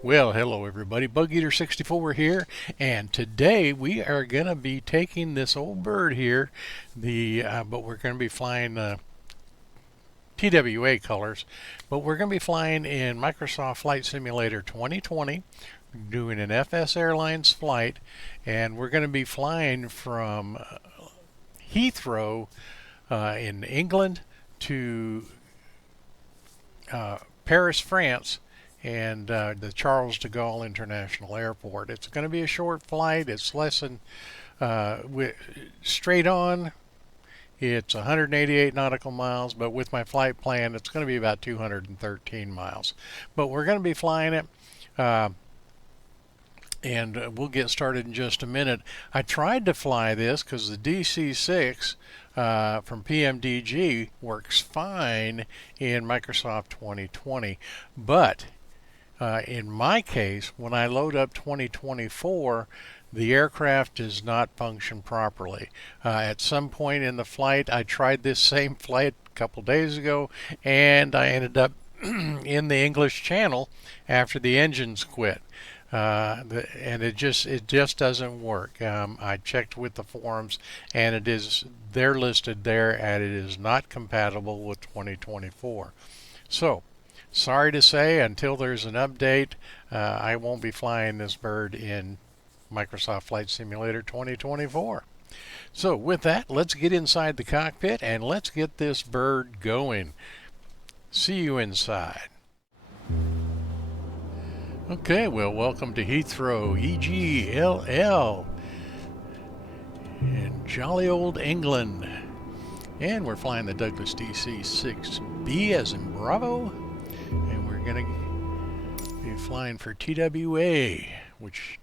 Well, hello everybody, Bug Eater 64 here, and today we are going to be taking this old bird here, but we're going to be flying TWA colors, but we're going to be flying in Microsoft Flight Simulator 2020, doing an FSAirlines flight, and we're going to be flying from Heathrow in England to Paris, France, and the Charles de Gaulle International Airport. It's going to be a short flight. It's less than straight on. It's 188 nautical miles, but with my flight plan, it's going to be about 213 miles. But we're going to be flying it, and we'll get started in just a minute. I tried to fly this because the DC6 from PMDG works fine in Microsoft 2020, but in my case, when I load up 2024, the aircraft does not function properly. At some point in the flight, I tried this same flight a couple days ago, and I ended up in the English Channel after the engines quit. And it just doesn't work. I checked with the forums, and they're listed there, and it is not compatible with 2024. So, sorry to say, until there's an update, I won't be flying this bird in Microsoft Flight Simulator 2024. So with that, let's get inside the cockpit and let's get this bird going. See you inside. Okay, well, welcome to Heathrow EGLL in jolly old England. And we're flying the Douglas DC6B as in Bravo. And we're going to be flying for TWA, which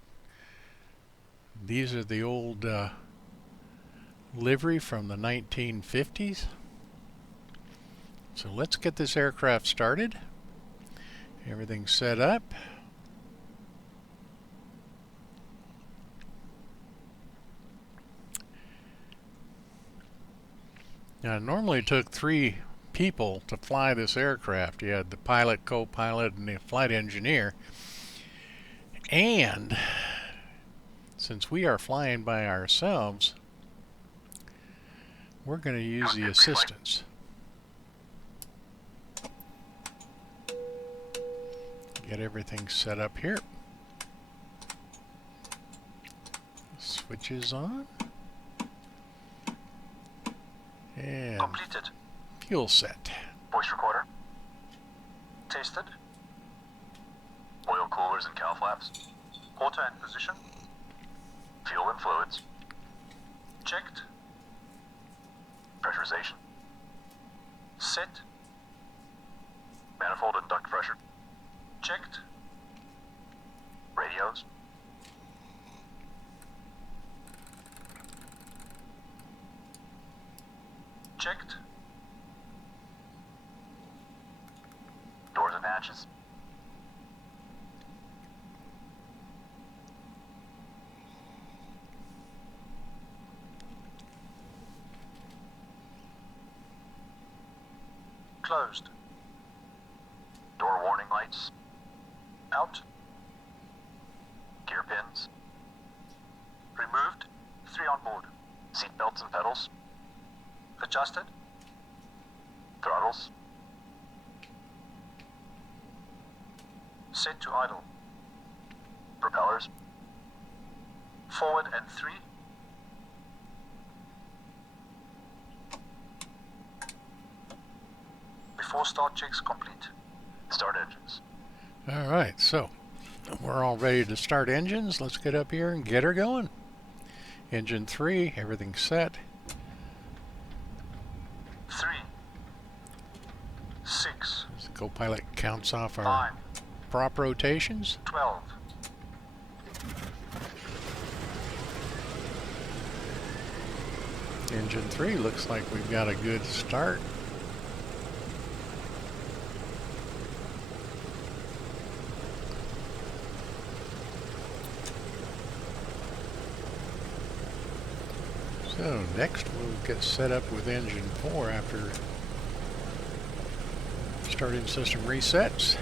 these are the old livery from the 1950s. So let's get this aircraft started. Everything's set up. Now, it normally took 3 people to fly this aircraft. You had the pilot, co-pilot, and the flight engineer. And since we are flying by ourselves, we're going to use the assistants. Get everything set up here. Switches on. And completed. Fuel set. Voice recorder. Tested. Oil coolers and cowl flaps. Auto in position. Fuel and fluids. Checked. Pressurization. Set. Manifold and duct pressure. Checked. Radios. Checked. Doors and hatches. Closed. Door warning lights. Out. Gear pins. Removed. 3 on board. Seat belts and pedals. Adjusted. Throttles. Set to idle. Propellers. Forward and 3. Before start checks complete. Start engines. All right, so we're all ready to start engines. Let's get up here and get her going. Engine 3, everything's set. 3. 6. As the co-pilot counts off our 9. prop rotations. 12. Engine 3 looks like we've got a good start. So next we'll get set up with engine 4 after starting system resets.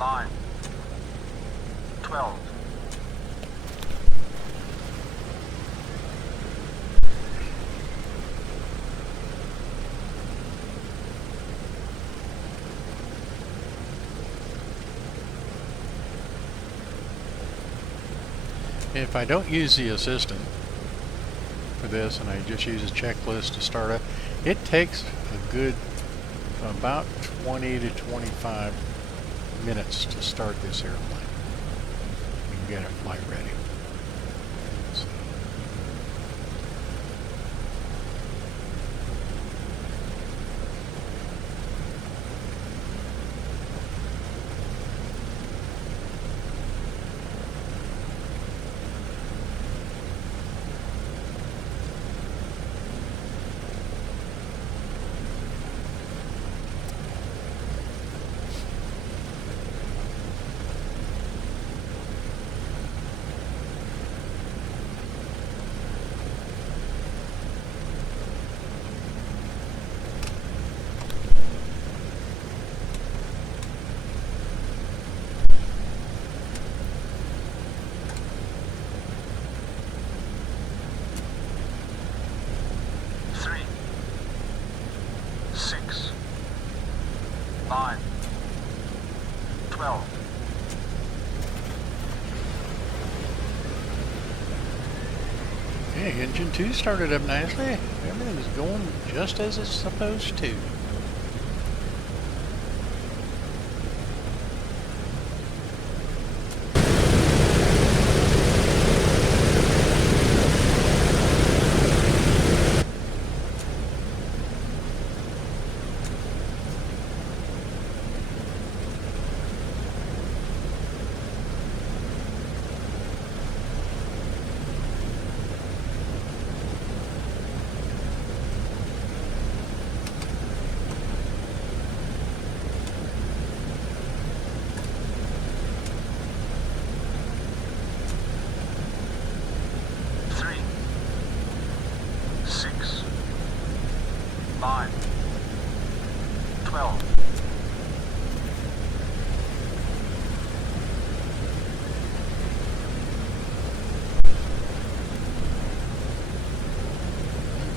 9, 12. If I don't use the assistant for this and I just use a checklist to start up, it takes a good about 20 to 25 minutes to start this airplane and get it flight ready. So. Okay, engine 2 started up nicely. Everything is going just as it's supposed to.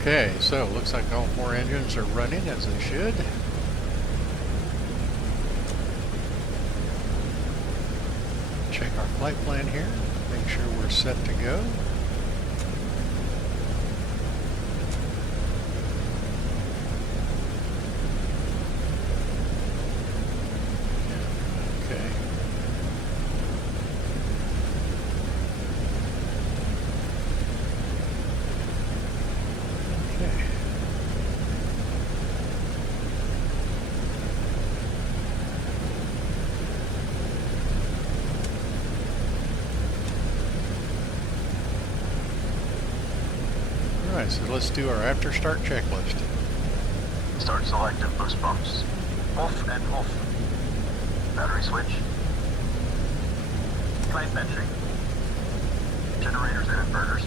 Okay, so looks like all 4 engines are running as they should. Check our flight plan here, make sure we're set to go. Alright, so let's do our after start checklist. Start selective boost pumps. Off and off. Battery switch. Plane benching. Generators and inverters.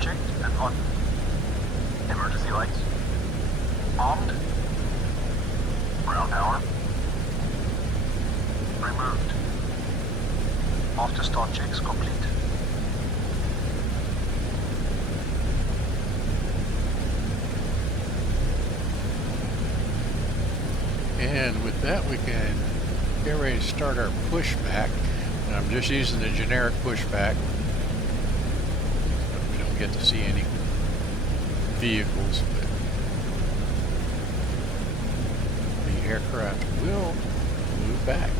Checked and on. Emergency lights. Armed. Ground power. Removed. After start checks complete. And with that, we can get ready to start our pushback. And I'm just using the generic pushback. We don't get to see any vehicles, but the aircraft will move back.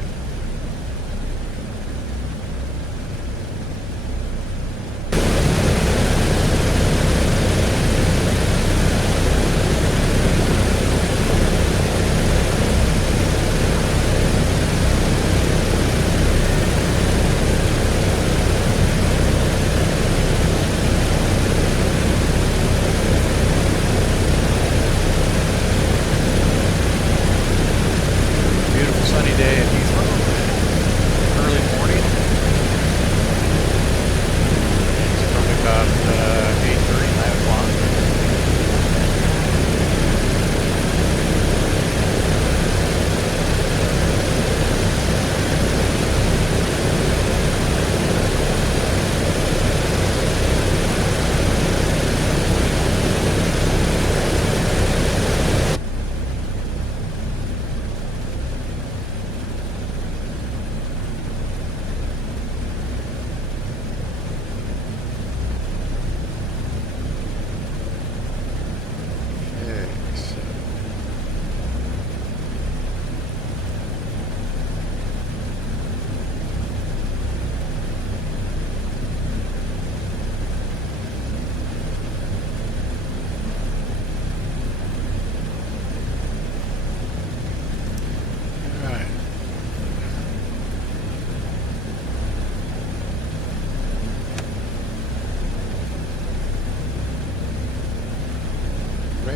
Sunny day at Heathrow.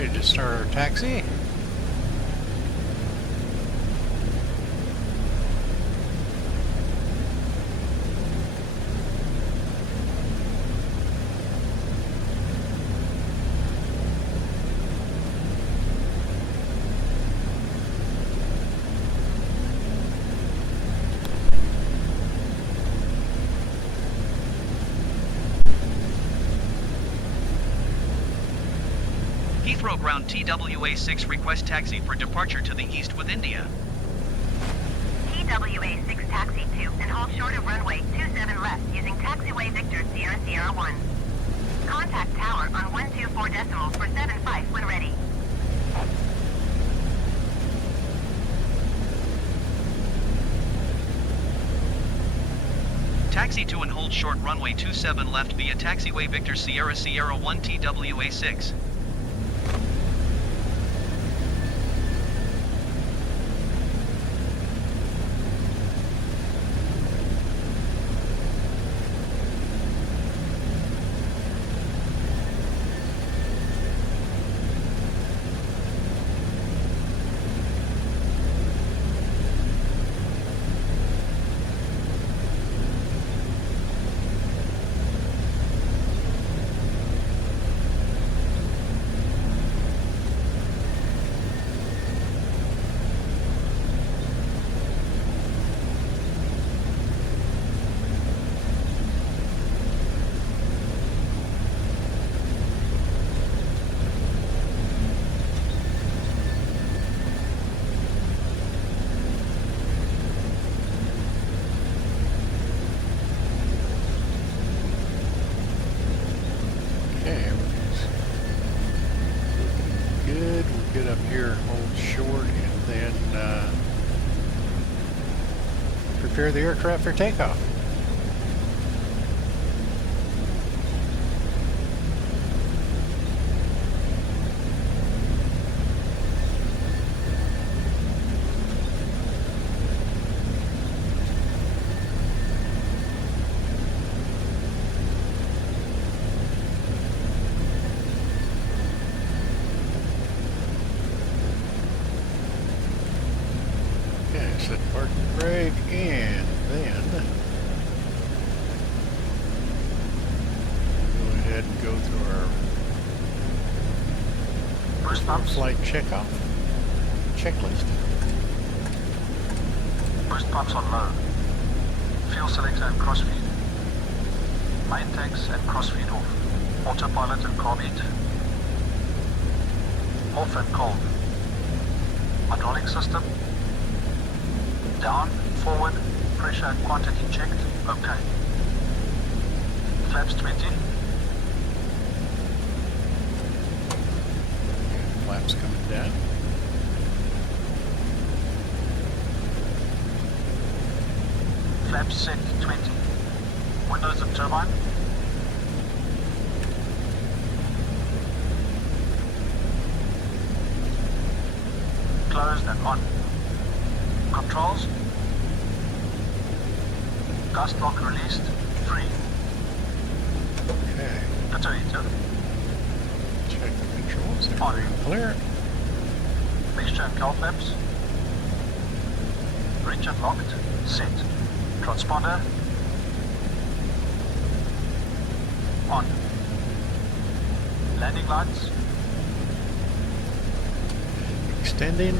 ready to start our taxi. Heathrow Ground TWA6 request taxi for departure to the east with India. TWA6 taxi to and hold short of runway 27 left using taxiway Victor Sierra Sierra 1. Contact tower on 124 decimal for 75 when ready. Taxi to and hold short runway 27 left via taxiway Victor Sierra Sierra 1 TWA6. Up here, hold short, and then prepare the aircraft for takeoff. Set park and brake, and then go ahead and go through our Boost pumps. flight checklist. Boost pumps on low. Fuel selector and crossfeed. Main tanks and crossfeed off. Autopilot and carb heat. Off and cold. Hydraulic system. Down, forward, pressure and quantity checked, okay. Flaps 20. Flaps coming down. Flaps set 20. Windows and turbine. Closed and on. Controls. Gust lock released. 3. Okay. Pitot. Check the controls. They're On. green clear. Mixture and cowl flaps. Region locked. Set. Transponder. On. Landing lights. Extending.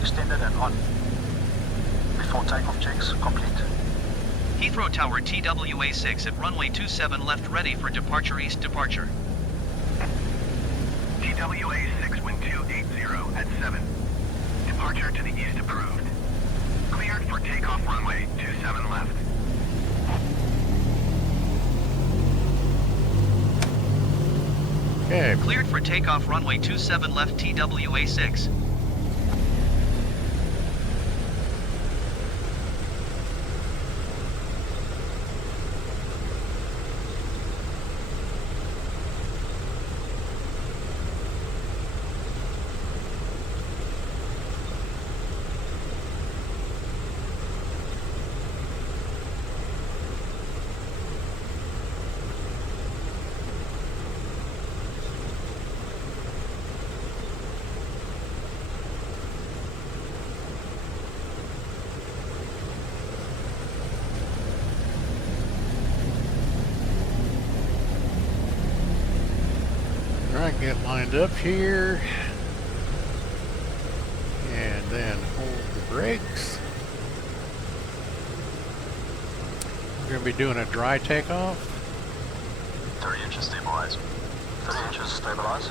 Extended and on. Before takeoff checks complete. Heathrow Tower TWA6 at runway 27 left ready for departure east departure. TWA6 wind 280 at 7. Departure to the east approved. Cleared for takeoff runway 27 left. Okay. Cleared for takeoff runway 27 left TWA6. Get lined up here. And then hold the brakes. We're going to be doing a dry takeoff. 30 inches stabilize. 30 inches stabilize.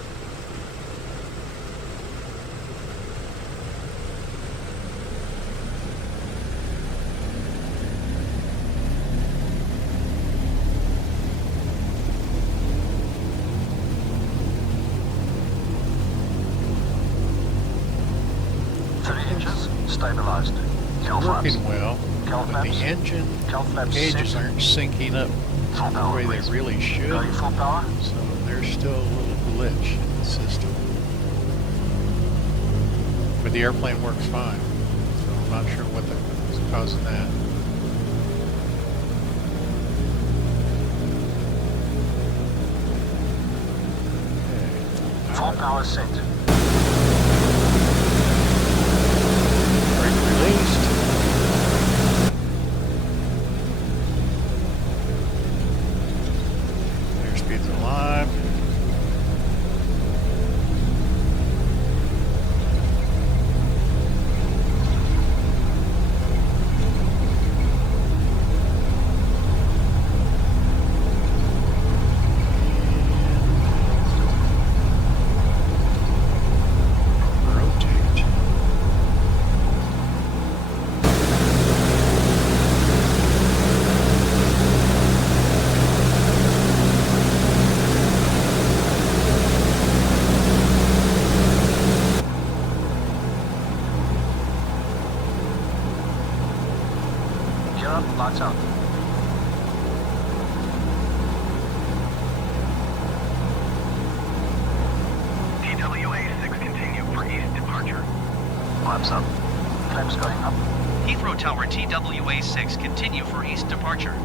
Stabilized. Working well, but the flaps. engine Flaps gauges set. aren't syncing up Full the power, way please. they really should. Going full power. So there's still a little glitch in the system. But the airplane works fine. So I'm not sure what's causing that. Okay. Full power set. Brake released. Airspeed's alive. Rotate. Gear up, lights out. TWA6 continue for east departure. Flaps up. Flaps going up. Heathrow Tower TWA6 continue for east departure.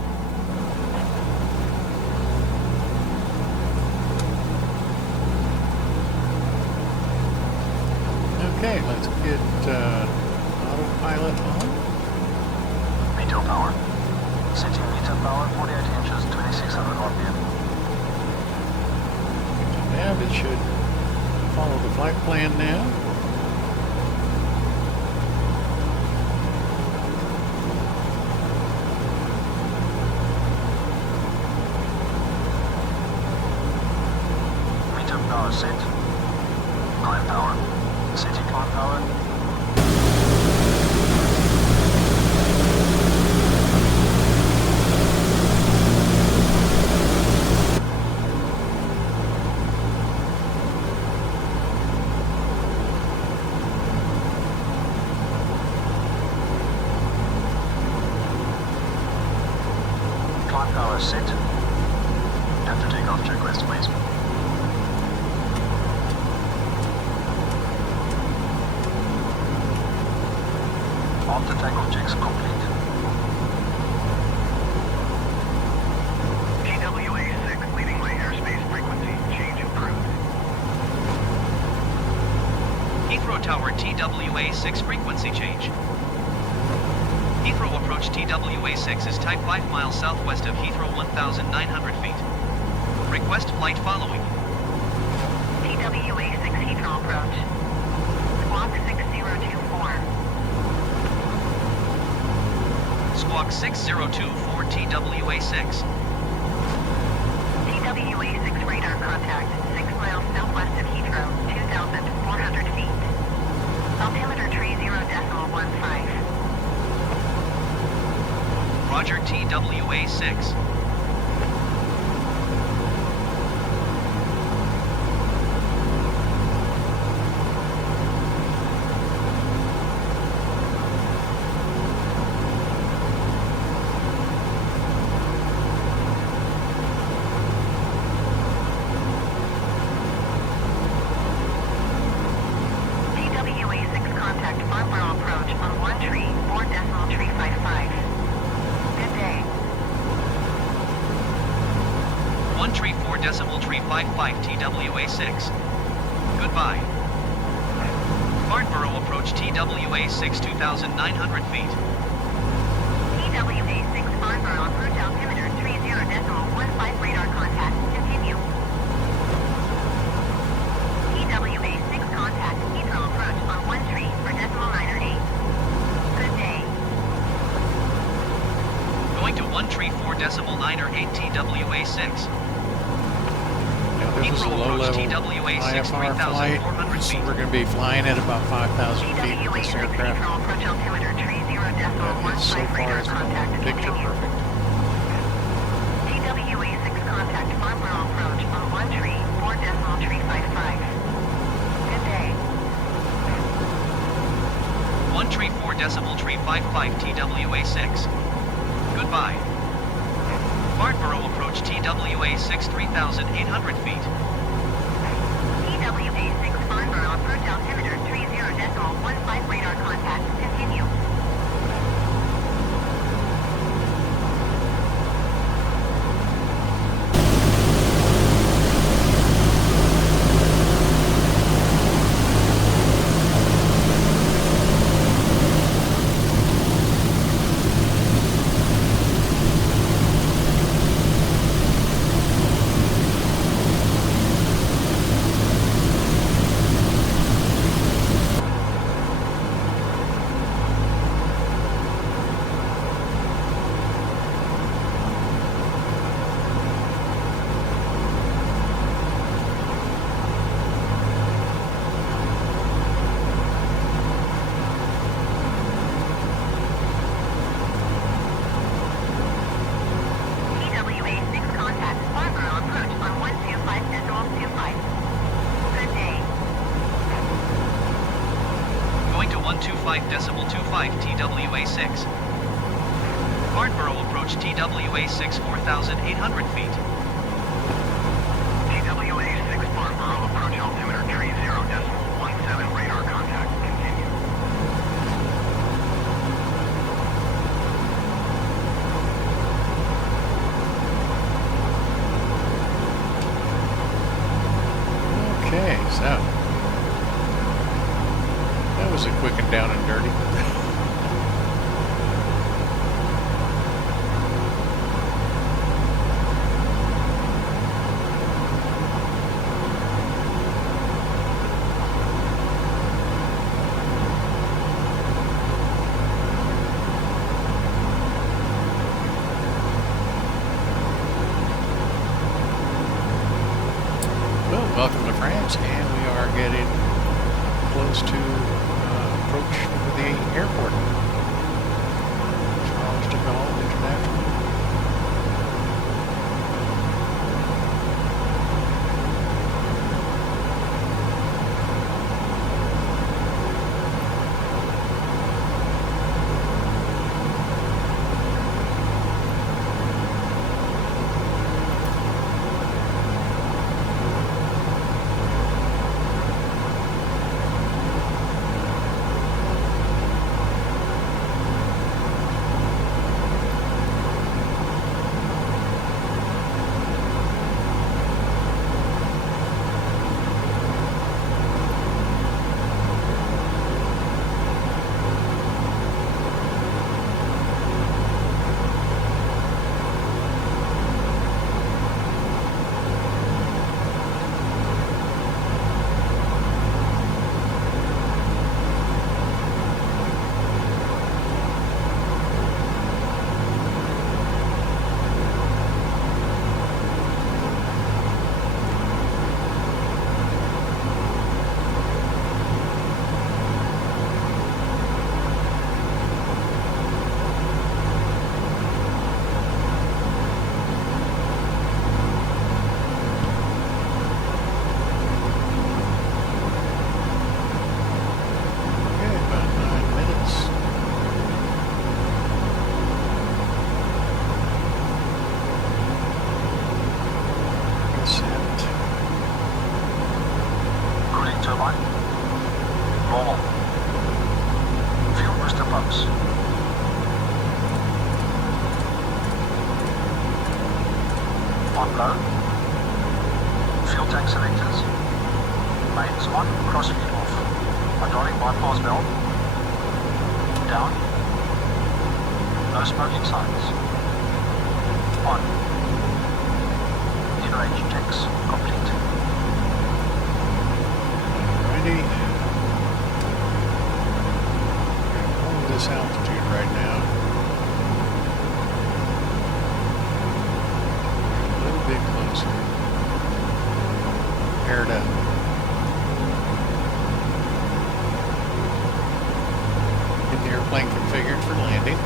Okay, let's get autopilot on. Meteor power. Setting meteor power, 48 inches, 2600 RPM. Nav, it should follow the flight plan now. Meteor power set. Climb power. Setting climb power. Climb power set. After takeoff checklist, please. After takeoff checks complete. TWA6 leading my airspace frequency. Change approved. Heathrow Tower TWA6 frequency change. Heathrow approach TWA6 is type 5 miles southwest of Heathrow 1,900 feet. Request flight following. TWA6 Heathrow approach. Squawk 6024. Squawk 6024 TWA6. TWA6 radar contact, 6 miles southwest of Heathrow, 2,400 feet. Altimeter 30.15. Roger TWA6. TWA6 contact Farnborough approach on 13.355. Good day. 134.355 TWA6. Goodbye. Farnborough approach TWA6 2,900 feet. TWA6 Farnborough approach altimeter 30.15 radar contact. Continue. altimeter 8 TWA6. Now this is a Heathrow low-level TWA6 IFR flight, 3,400 so feet. we're going to be flying at about 5,000 feet with TWA this 6 aircraft. Heathrow approach altimeter 30.15 But so far radar it's contact been picture continue. perfect. TWA 6 contact Farnborough approach on 134.355. Good day. 134.355 TWA6. Goodbye. Farnborough approach TWA6 3,800 feet. TWA 6 Farnborough approach altimeter 30.15 radar contact continue. TWA 6 contact Farnborough approach on 125.25. Good day. Going to 125.25 TWA6. Farnborough approach TWA6 4,800 feet. TWA 6 Farnborough approach altimeter 30.17 radar contact continue. Okay, so that was a quick and down and dirty. Well, welcome to France, and we are getting close to approach for the airport. Charles de Gaulle International. Okay, about 9 minutes. Descent. Cooling turbine. Normal. Fuel booster pumps. On low. Fuel tank selectors. Mains on, crossfeed off. Hydraulic bypass valve. Down. No smoking signs. On. In-range checks complete. Alrighty. Hold this altitude right now. wings. Paired up. Get the airplane configured for landing.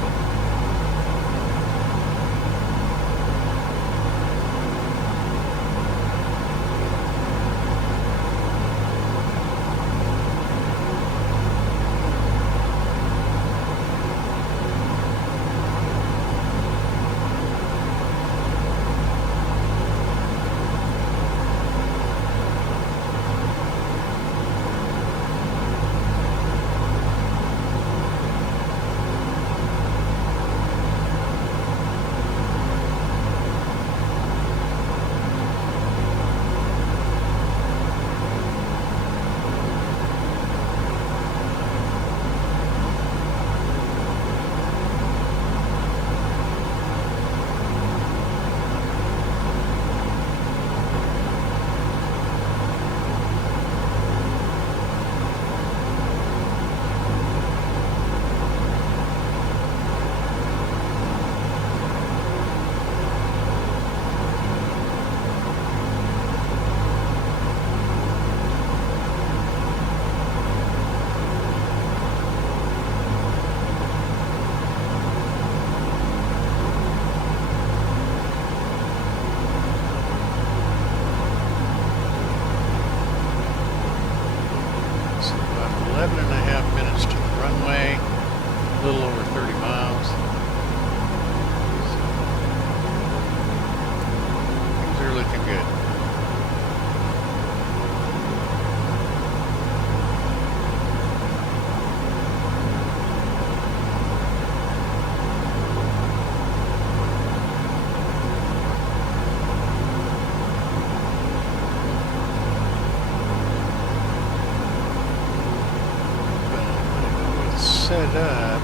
Set up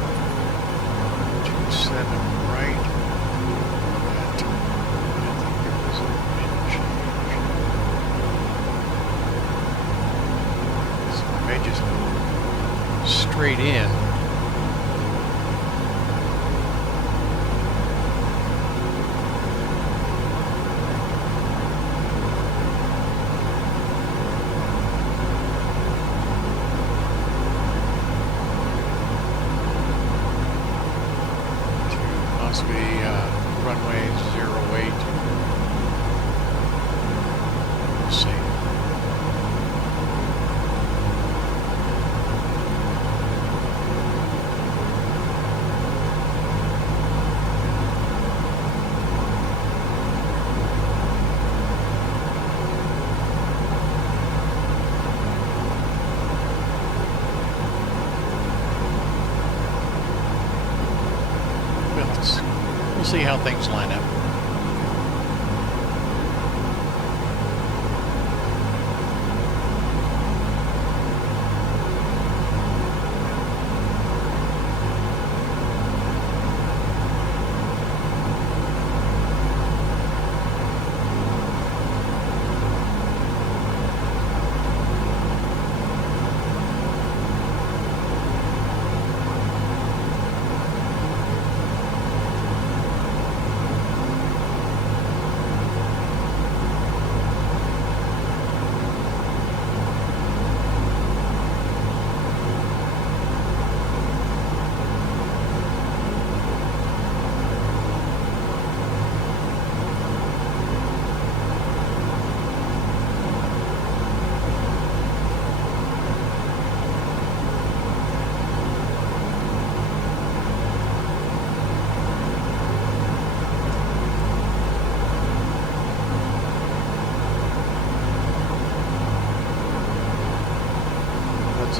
27 right at, I think it was a mid change. So I may just go straight in. Runway 08. We'll see. We'll see how things line up.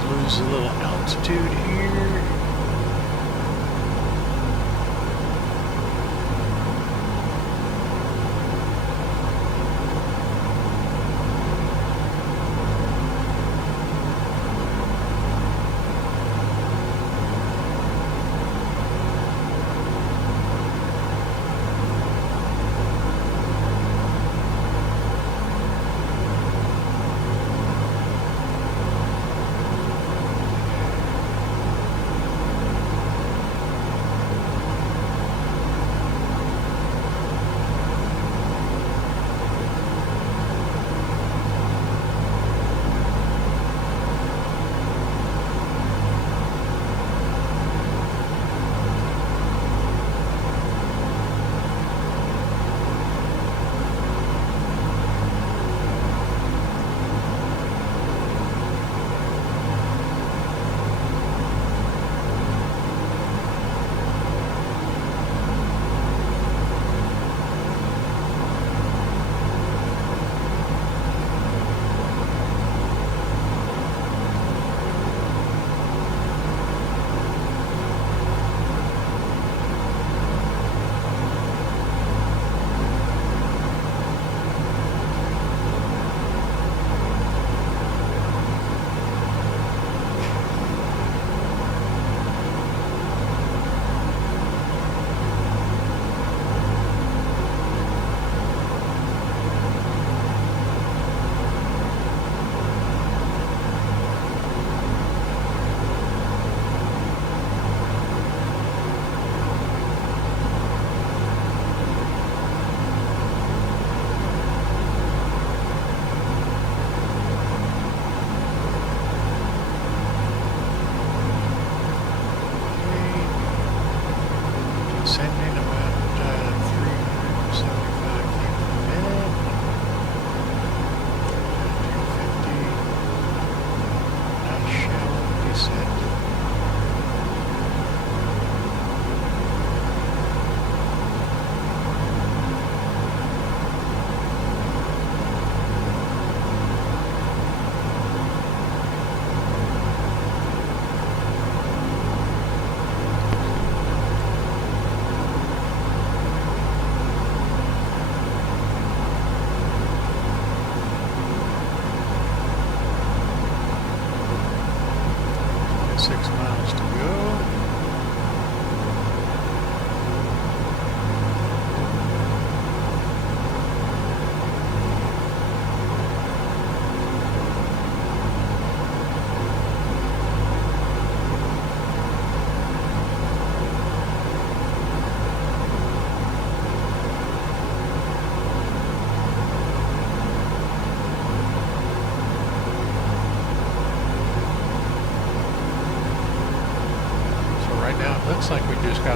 Lose a little altitude here.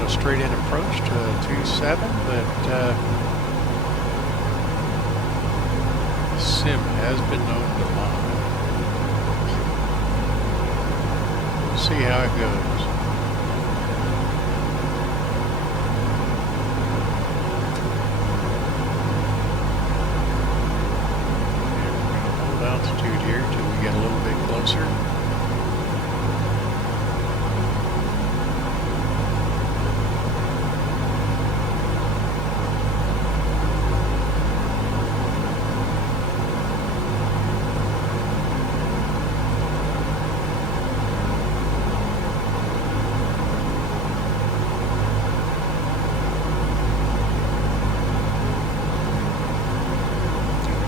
a straight in approach to 27, but sim has been known to lie. We'll see how it goes. Altitude here till we get a little bit closer.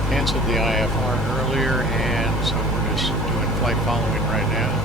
Canceled the IFR earlier, and so we're just doing flight following right now.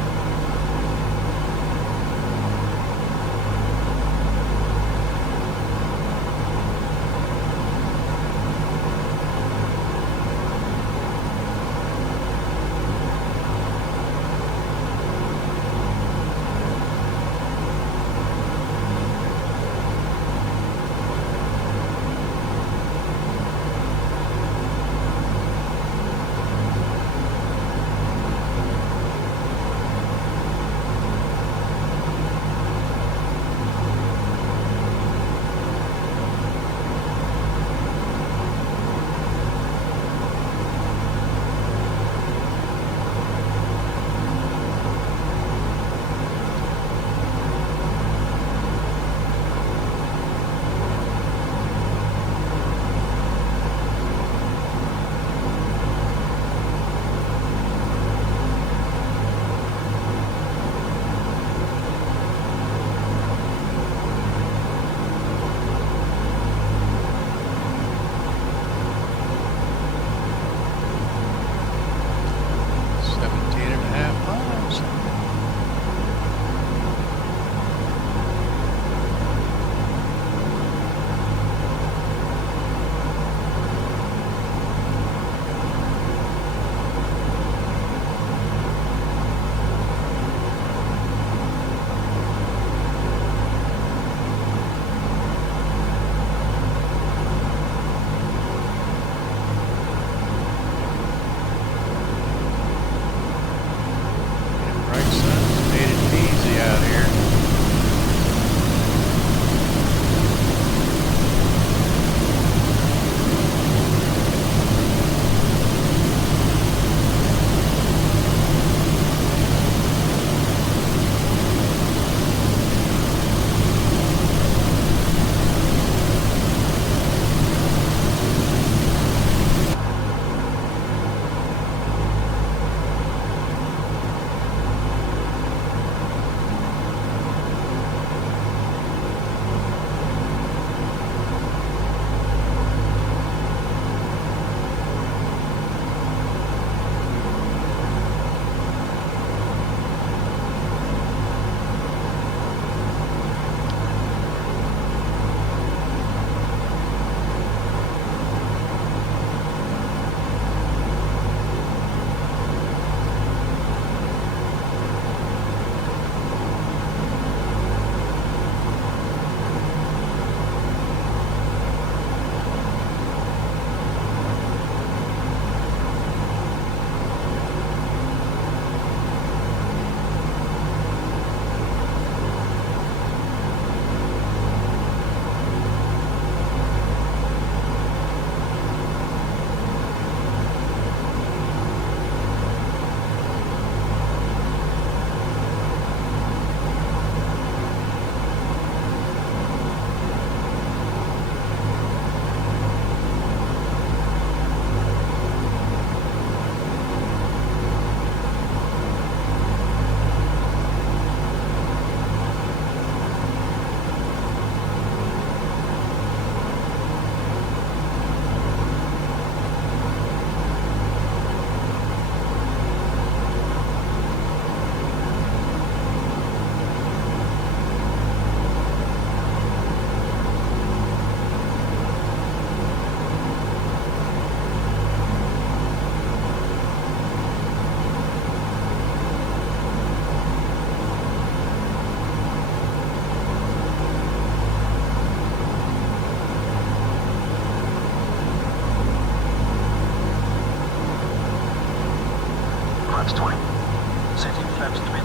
flaps 20.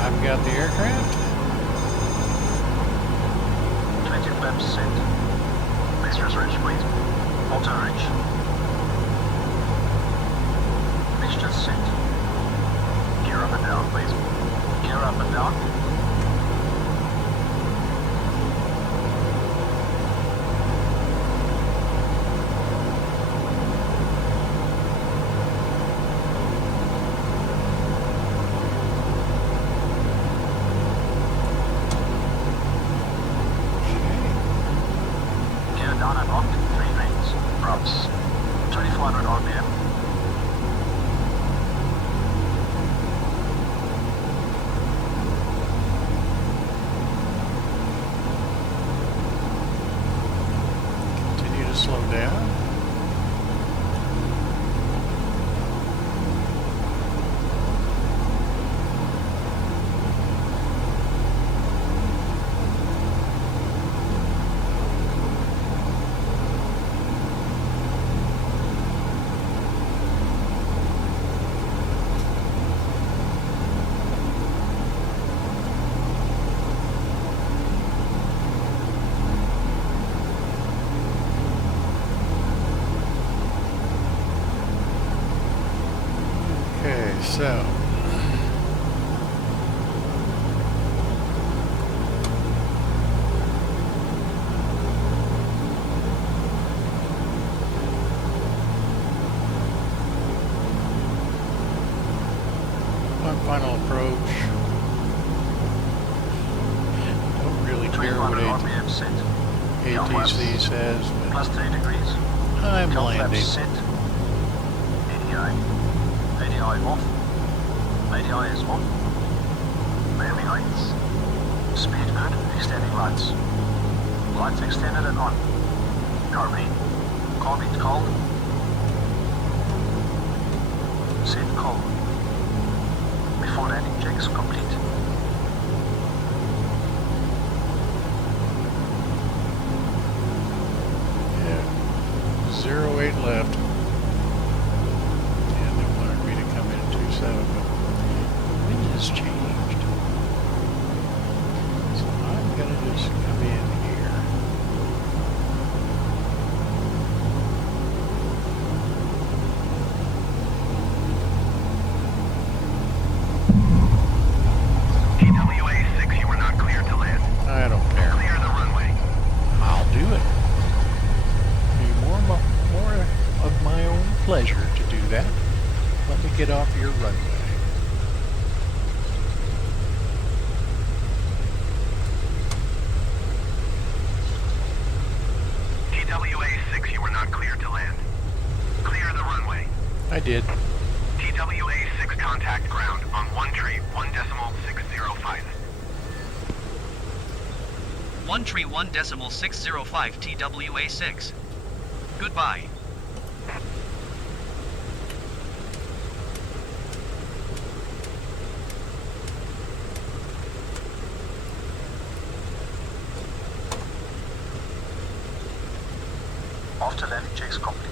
I've got the aircraft. 20 flaps set. Mixtures rich, please. Auto rich. Mixtures set. Gear up and down, please. Gear up and down. Down and locked, 3 rings, props, 2400 RPM. Continue to slow down. So, on final approach, don't really care what RPM set. ATC says, but Plus 3 degrees. I'm Tail landing. flaps set. ADI off. ADI is on. Landing lights. Speed good, extending lights. Lights extended and on. Carbine. Carbine cold. Set cold. Before landing checks complete. Yeah, 08 left. And they wanted me to come in at 27, but the wind has changed. So I'm going to just come in here. TWA 6, you were not cleared to land. I don't care. Clear the runway. I'll do it. Be more of my own pleasure to do that. Let me get off your runway. TWA 6, you were not cleared to land. Clear the runway. I did. TWA 6, contact ground on 1.605. 1.605 TWA 6. Goodbye. After landing checks complete.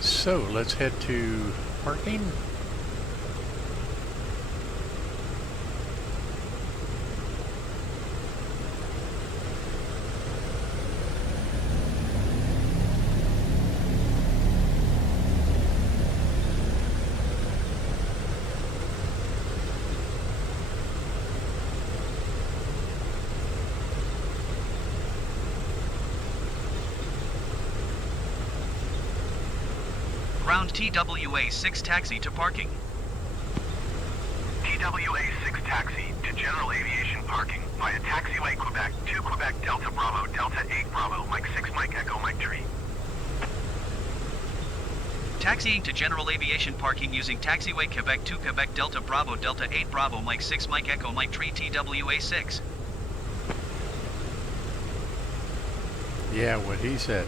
So let's head to parking. Ground TWA 6 taxi to parking. TWA 6 taxi to General Aviation Parking via Taxiway Quebec 2 Quebec Delta Bravo Delta 8 Bravo Mike 6 Mike Echo Mike 3. Taxiing to General Aviation Parking using Taxiway Quebec 2 Quebec Delta Bravo Delta 8 Bravo Mike 6 Mike Echo Mike 3 TWA 6. Yeah, what he said.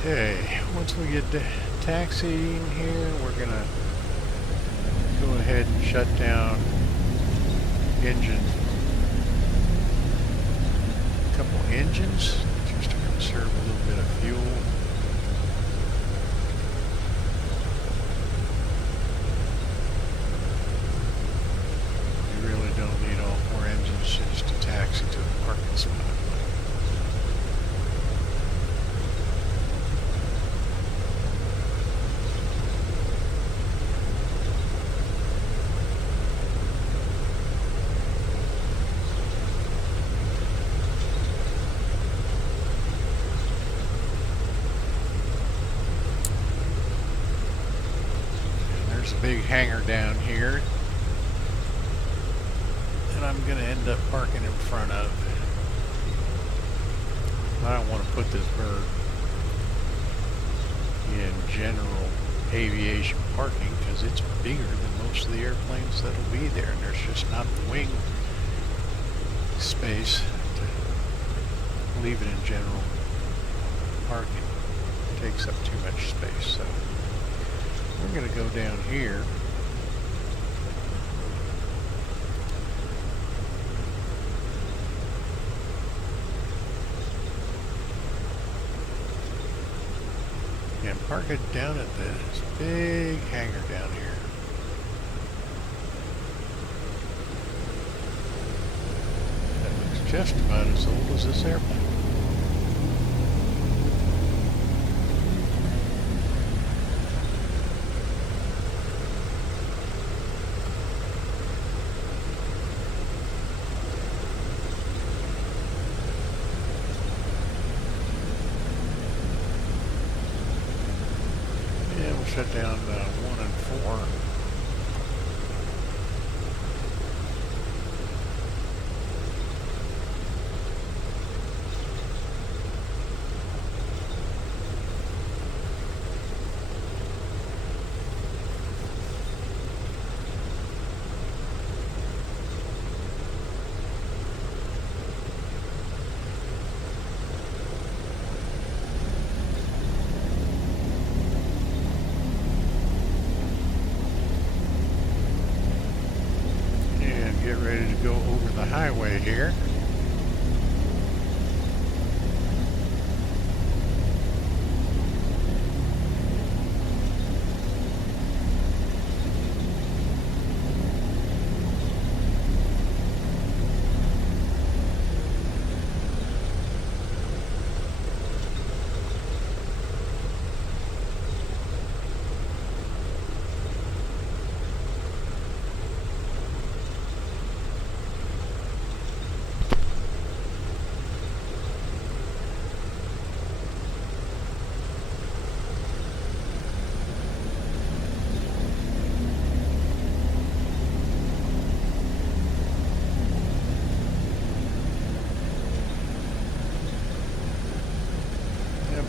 Okay, once we get to taxiing here, we're gonna go ahead and shut down engine. A couple engines just to conserve a little bit of fuel. You really don't need all four engines just to taxi to a parking spot. Big hangar down here that I'm going to end up parking in front of. I don't want to put this bird in general aviation parking because it's bigger than most of the airplanes that'll be there, and there's just not the wing space to leave it in general parking. It takes up too much space, so we're going to go down here. And park it down at this big hangar down here. That looks just about as old as this airplane. Shut down 1 and 4. Ready to go over the highway here.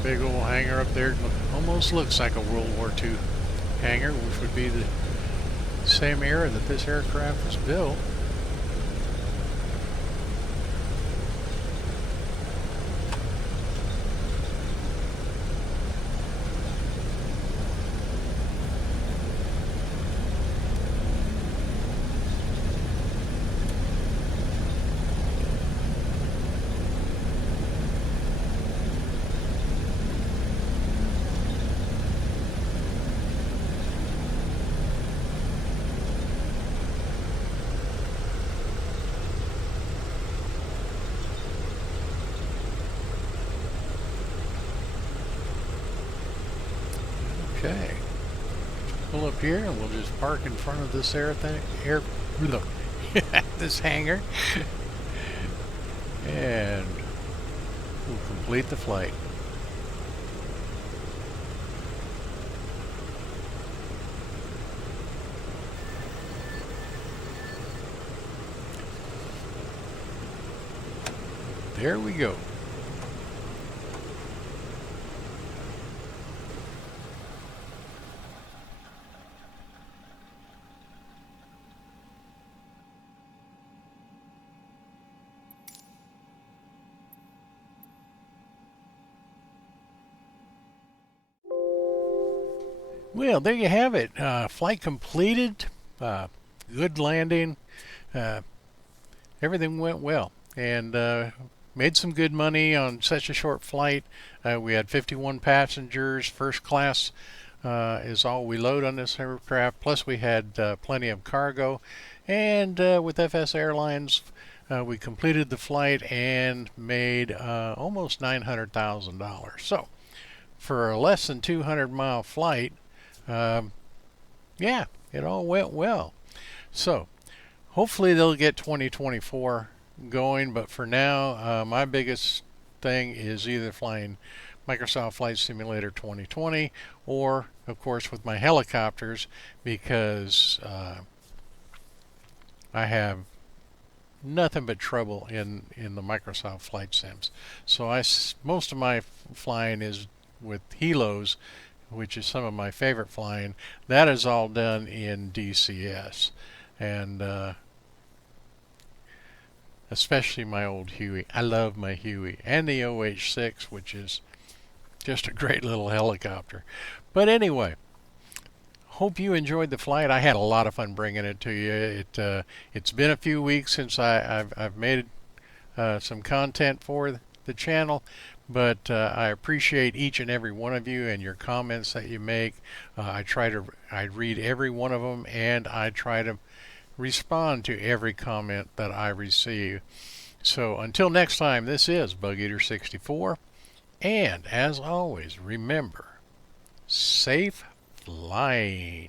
Big old hangar up there. Almost looks like a World War II hangar, which would be the same era that this aircraft was built. Okay, pull up here and we'll just park in front of this this hangar, and we'll complete the flight. there we go. Well, there you have it. Flight completed. Good landing. Everything went well. And made some good money on such a short flight. We had 51 passengers. First class is all we load on this aircraft. Plus we had plenty of cargo. And with FSAirlines, we completed the flight and made almost $900,000. So for a less than 200-mile flight, yeah, it all went well. So hopefully they'll get 2024 going, but for now, my biggest thing is either flying Microsoft Flight Simulator 2020 or, of course, with my helicopters, because I have nothing but trouble in the Microsoft Flight Sims. So most of my flying is with helos, which is some of my favorite flying. That is all done in DCS, and especially my old Huey. I love my Huey, and the OH-6, which is just a great little helicopter. But anyway, hope you enjoyed the flight. I had a lot of fun bringing it to you. It's been a few weeks since I've made some content for the channel, but I appreciate each and every one of you and your comments that you make. I read every one of them, and I try to respond to every comment that I receive. So until next time, this is Bug Eater 64, and as always, remember, safe flying.